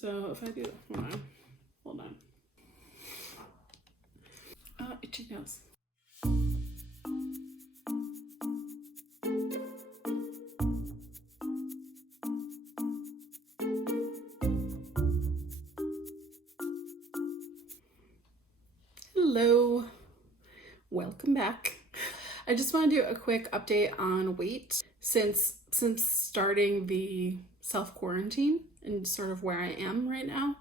So if I do, hold on. Itchy nose. Hello, welcome back. I just want to do a quick update on weight since starting the self-quarantine and sort of where I am right now.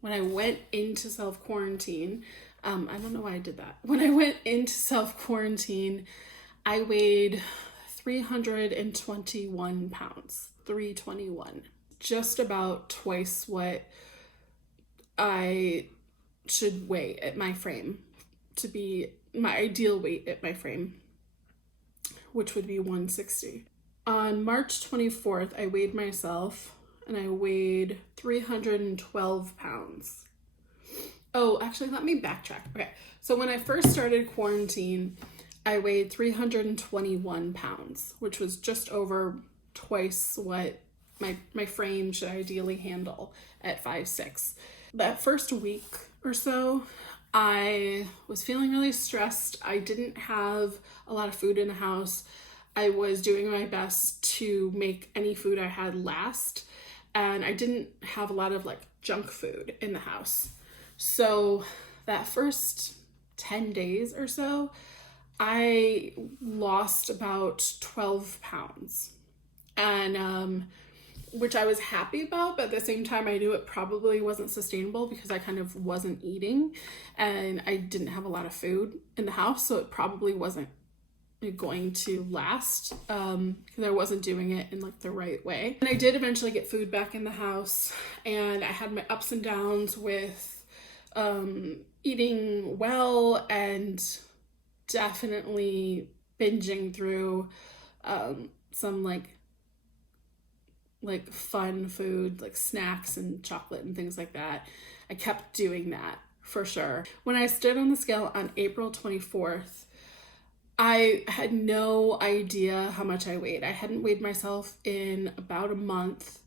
When I went into self-quarantine, I don't know why I did that. When I went into self-quarantine, I weighed 321 pounds, 321. Just about twice what I should weigh at my frame to be my ideal weight at my frame, which would be 160. On March 24th, I weighed myself and I weighed 312 pounds. Oh, actually, let me backtrack. Okay, so when I first started quarantine, I weighed 321 pounds, which was just over twice what my frame should ideally handle at 5'6". That first week or so, I was feeling really stressed. I didn't have a lot of food in the house. I was doing my best to make any food I had last, and I didn't have a lot of like junk food in the house. So that first 10 days or so, I lost about 12 pounds, and which I was happy about, but at the same time I knew it probably wasn't sustainable because I kind of wasn't eating and I didn't have a lot of food in the house, so it probably wasn't going to last because I wasn't doing it in like the right way. And I did eventually get food back in the house, and I had my ups and downs with eating well and definitely binging through some like fun food, like snacks and chocolate and things like that. I kept doing that for sure. When I stood on the scale on April 24th, I had no idea how much I weighed. I hadn't weighed myself in about a month.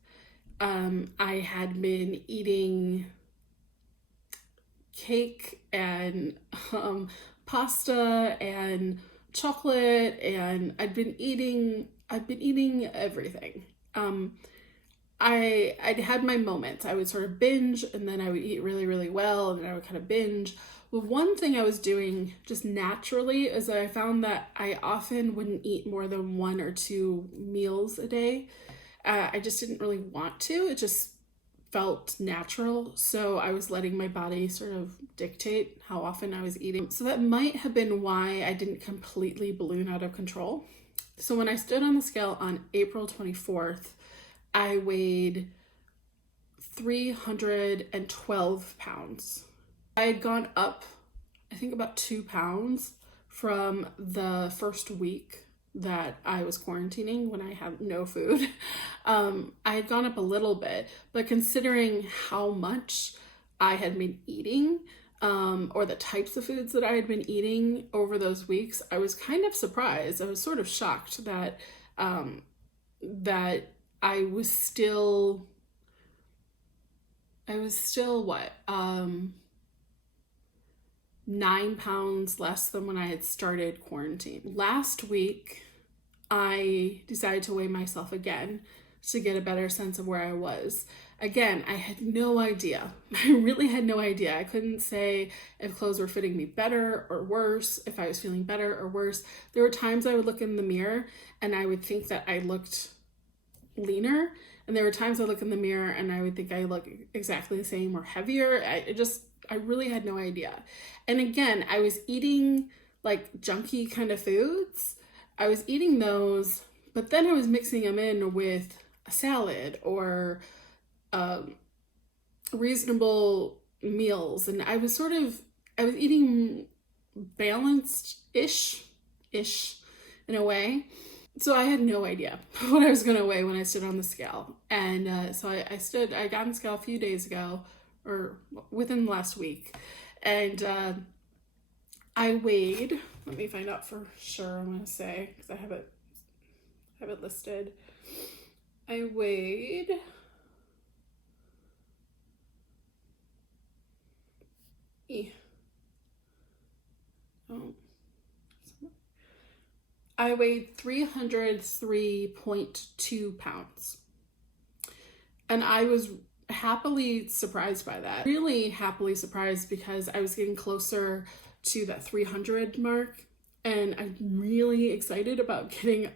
I had been eating cake and pasta and chocolate, and I'd been eating everything. I'd had my moments. I would sort of binge, and then I would eat really, really well, and then I would kind of binge. Well, one thing I was doing just naturally is that I found that I often wouldn't eat more than 1 or 2 meals a day. I just didn't really want to. It just felt natural. So I was letting my body sort of dictate how often I was eating. So that might have been why I didn't completely balloon out of control. So when I stood on the scale on April 24th, I weighed 312 pounds. I had gone up, I think, about 2 pounds from the first week that I was quarantining when I had no food. I had gone up a little bit, but considering how much I had been eating, or the types of foods that I had been eating over those weeks, I was kind of surprised. I was sort of shocked that that I was still what? 9 pounds less than when I had started quarantine. Last week, I decided to weigh myself again to get a better sense of where I was. Again, I had no idea. I really had no idea. I couldn't say if clothes were fitting me better or worse, if I was feeling better or worse. There were times I would look in the mirror and I would think that I looked leaner, and there were times I look in the mirror and I would think I look exactly the same or heavier. I really had no idea. And again, I was eating like junky kind of foods. I was eating those, but then I was mixing them in with a salad or reasonable meals. And I was eating balanced-ish in a way. So I had no idea what I was going to weigh when I stood on the scale. And so I got on the scale a few days ago, or within the last week. And I weighed, let me find out for sure, I'm going to say, because I have it listed. I weighed Oh. I weighed 303.2 pounds. And I was happily surprised by that. Really happily surprised because I was getting closer to that 300 mark. And I'm really excited about getting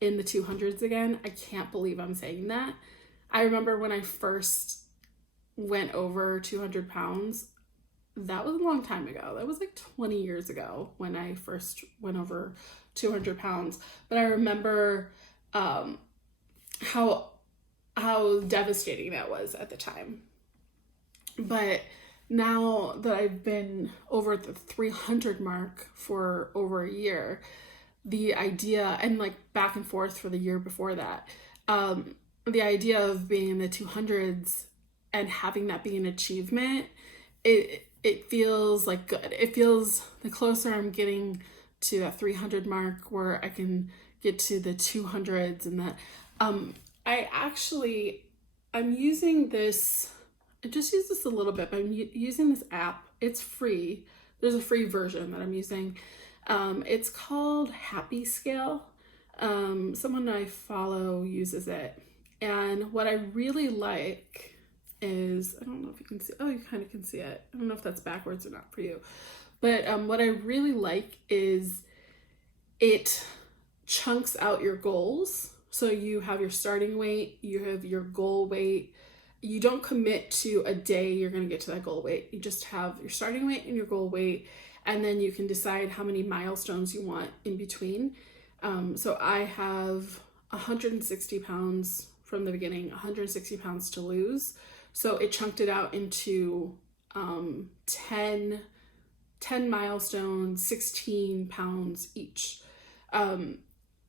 in the 200s again. I can't believe I'm saying that. I remember when I first went over 200 pounds, that was a long time ago. That was like 20 years ago when I first went over 200 pounds. But I remember how devastating that was at the time. But now that I've been over the 300 mark for over a year, the idea, and like back and forth for the year before that, the idea of being in the 200s and having that be an achievement, it feels like good. It feels the closer I'm getting to that 300 mark where I can get to the 200s and that. I'm using this, I just use this a little bit, but I'm using this app. It's free. There's a free version that I'm using. It's called Happy Scale. Someone I follow uses it. And what I really like is, I don't know if you can see, oh, you kind of can see it. I don't know if that's backwards or not for you. But what I really like is it chunks out your goals. So you have your starting weight, you have your goal weight. You don't commit to a day you're going to get to that goal weight. You just have your starting weight and your goal weight, and then you can decide how many milestones you want in between. So I have 160 pounds from the beginning, 160 pounds to lose. So it chunked it out into 10 milestones, 16 pounds each. And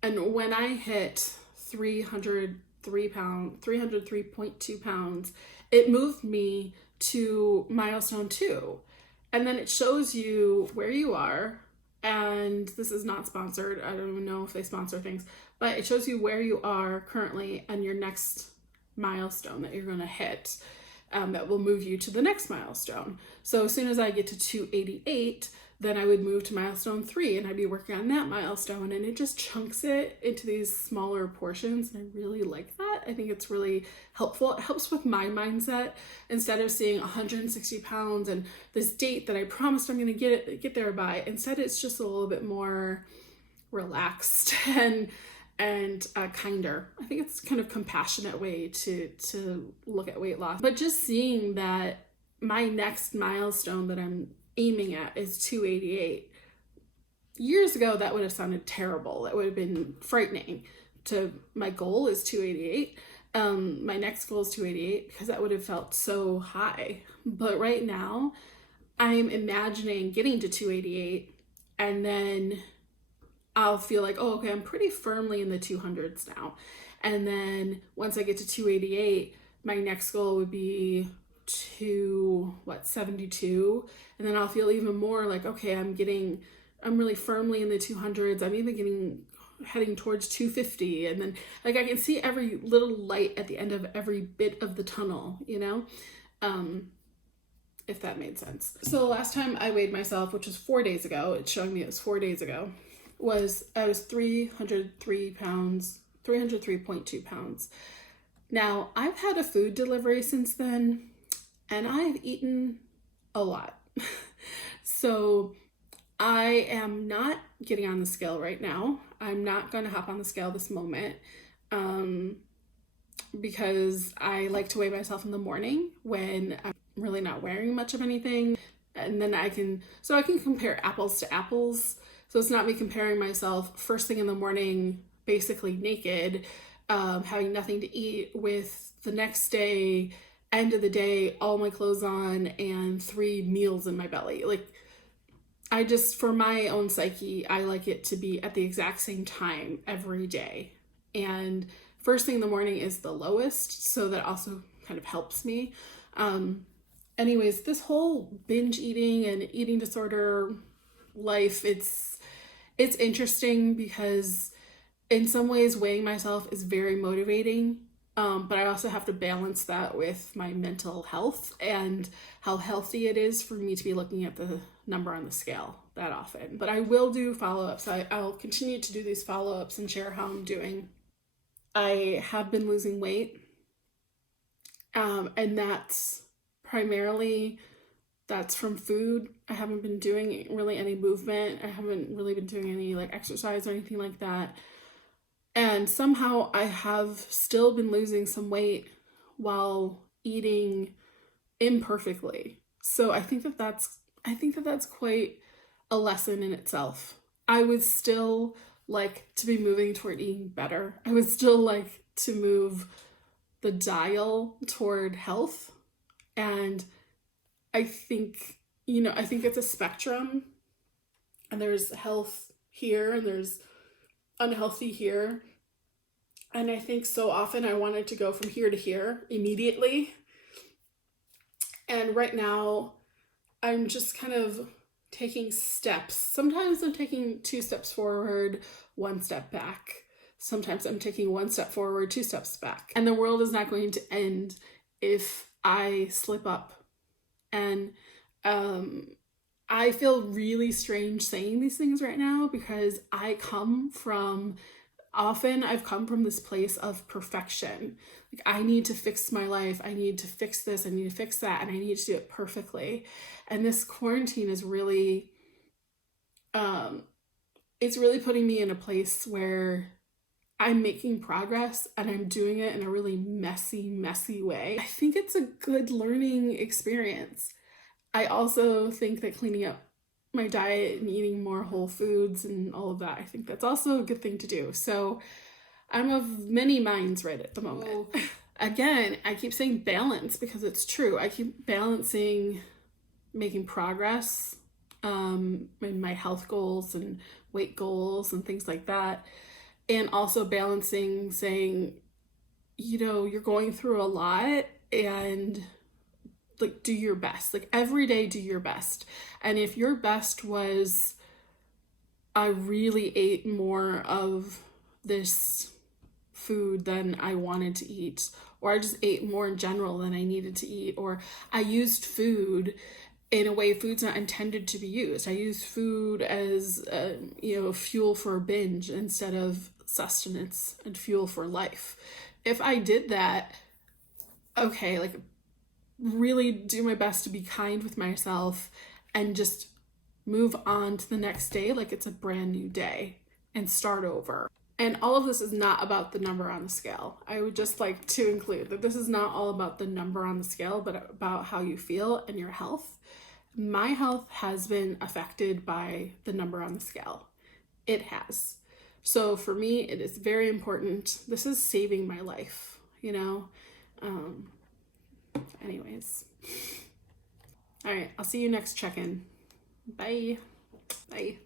when I hit 303.2 pounds, it moved me to milestone 2. And then it shows you where you are. And this is not sponsored. I don't even know if they sponsor things, but it shows you where you are currently and your next milestone that you're going to hit, that will move you to the next milestone. So as soon as I get to 288, then I would move to milestone 3 and I'd be working on that milestone, and it just chunks it into these smaller portions. And I really like that. I think it's really helpful. It helps with my mindset. Instead of seeing 160 pounds and this date that I promised I'm going to get there by, instead it's just a little bit more relaxed and kinder. I think it's kind of compassionate way to look at weight loss. But just seeing that my next milestone that I'm aiming at is 288. Years ago, that would have sounded terrible. That would have been frightening. My goal is 288. My next goal is 288 because that would have felt so high. But right now, I'm imagining getting to 288 and then I'll feel like, oh, okay, I'm pretty firmly in the 200s now. And then once I get to 288, my next goal would be 72, and then I'll feel even more like, okay, I'm really firmly in the 200s. I'm even heading towards 250, and then like I can see every little light at the end of every bit of the tunnel, if that made sense. So the last time I weighed myself, which was 4 days ago, it's showing me it was 4 days ago, I was 303 pounds, 303.2 pounds. Now I've had a food delivery since then, and I've eaten a lot. So I am not getting on the scale right now. I'm not going to hop on the scale this moment, because I like to weigh myself in the morning when I'm really not wearing much of anything. And then I can compare apples to apples. So it's not me comparing myself first thing in the morning, basically naked, having nothing to eat, with the next day, end of the day, all my clothes on and 3 meals in my belly. Like, for my own psyche, I like it to be at the exact same time every day. And first thing in the morning is the lowest, so that also kind of helps me. Anyways, this whole binge eating and eating disorder life, it's interesting because in some ways weighing myself is very motivating. But I also have to balance that with my mental health and how healthy it is for me to be looking at the number on the scale that often. But I will do follow-ups. I'll continue to do these follow-ups and share how I'm doing. I have been losing weight, and that's primarily that's from food. I haven't been doing really any movement. I haven't really been doing any like exercise or anything like that. And somehow I have still been losing some weight while eating imperfectly. So I think that that's quite a lesson in itself. I would still like to be moving toward eating better. I would still like to move the dial toward health. And I think it's a spectrum, and there's health here and there's unhealthy here. And I think so often I wanted to go from here to here immediately. And right now, I'm just kind of taking steps. Sometimes I'm taking 2 steps forward, 1 step back. Sometimes I'm taking 1 step forward, 2 steps back. And the world is not going to end if I slip up. And I feel really strange saying these things right now because I've come from this place of perfection. Like, I need to fix my life. I need to fix this. I need to fix that. And I need to do it perfectly. And this quarantine is really, it's really putting me in a place where I'm making progress and I'm doing it in a really messy, messy way. I think it's a good learning experience. I also think that cleaning up my diet and eating more whole foods and all of that, I think that's also a good thing to do. So I'm of many minds right at the moment. Again, I keep saying balance because it's true. I keep balancing making progress in my health goals and weight goals and things like that. And also balancing saying, you're going through a lot, and like, do your best. Like, every day, do your best. And if your best was, I really ate more of this food than I wanted to eat, or I just ate more in general than I needed to eat, or I used food in a way food's not intended to be used. I used food as fuel for a binge instead of sustenance and fuel for life. If I did that, okay, like, really do my best to be kind with myself and just move on to the next day like it's a brand new day and start over. And all of this is not about the number on the scale. I would just like to include that this is not all about the number on the scale, but about how you feel and your health. My health has been affected by the number on the scale. It has. So for me, it is very important. This is saving my life, Anyways. All right, I'll see you next check-in. Bye. Bye.